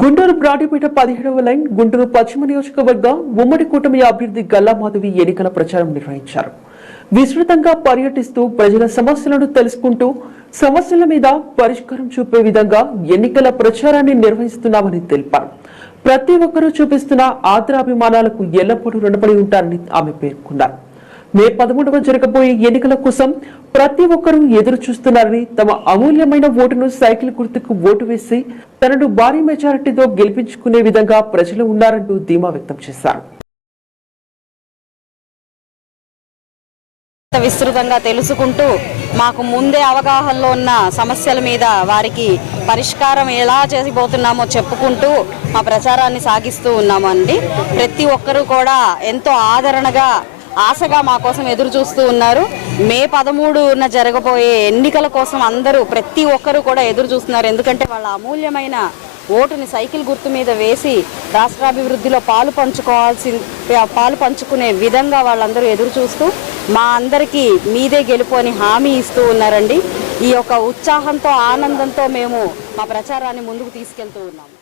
బ్రాడీపేట పదిహేడవ లైన్ గుంటూరు పశ్చిమ నియోజకవర్గ ఉమ్మడి కూటమి అభ్యర్థి గల్లా మాధవి ఎన్నికల ప్రచారం నిర్వహించారు. విస్తృతంగా పర్యటిస్తూ ప్రజల సమస్యలను తెలుసుకుంటూ సమస్యల మీద పరిష్కారం చూపే విధంగా ఎన్నికల ప్రచారాన్ని నిర్వహిస్తున్నామని తెలిపారు. ప్రతి ఒక్కరూ చూపిస్తున్న ఆదరాభిమానాలకు ఎల్లప్పుడూ రుణపడి ఉంటారని ఆమె పేర్కొన్నారు. మే పదమూడవ జరగబోయే ఎన్నికల కోసం ప్రతి ఒక్కరూ ఎదురు చూస్తున్నారని తమ అమూల్యమైన ఓటును సైకిల్ గుర్తుకు ఓటు వేసి తనను భారీ మెజారిటీతో గెలిపించుకునే విధంగా ప్రజలు ఉన్నారంటూ ధీమా వ్యక్తం చేశారు. విస్తృతంగా తెలుసుకుంటూ మాకు ముందే అవగాహనలో ఉన్న సమస్యల మీద వారికి పరిష్కారం ఎలా చేసిపోతున్నామో చెప్పుకుంటూ మా ప్రచారాన్ని సాగిస్తూ ఉన్నామండి. ప్రతి ఒక్కరూ కూడా ఎంతో ఆదరణగా ఆశగా మా కోసం ఎదురు చూస్తూ ఉన్నారు. మే పదమూడున జరగబోయే ఎన్నికల కోసం అందరూ ప్రతి ఒక్కరూ కూడా ఎదురు చూస్తున్నారు. ఎందుకంటే వాళ్ళ అమూల్యమైన ఓటుని సైకిల్ గుర్తు మీద వేసి రాష్ట్రాభివృద్ధిలో పాలు పంచుకోవాల్సి పాలు పంచుకునే విధంగా వాళ్ళందరూ ఎదురు చూస్తూ మా అందరికీ మీదే గెలుపు అని హామీ ఇస్తూ ఉన్నారండి. ఈ యొక్క ఉత్సాహంతో ఆనందంతో మేము మా ప్రచారాన్ని ముందుకు తీసుకెళ్తూ ఉన్నాము.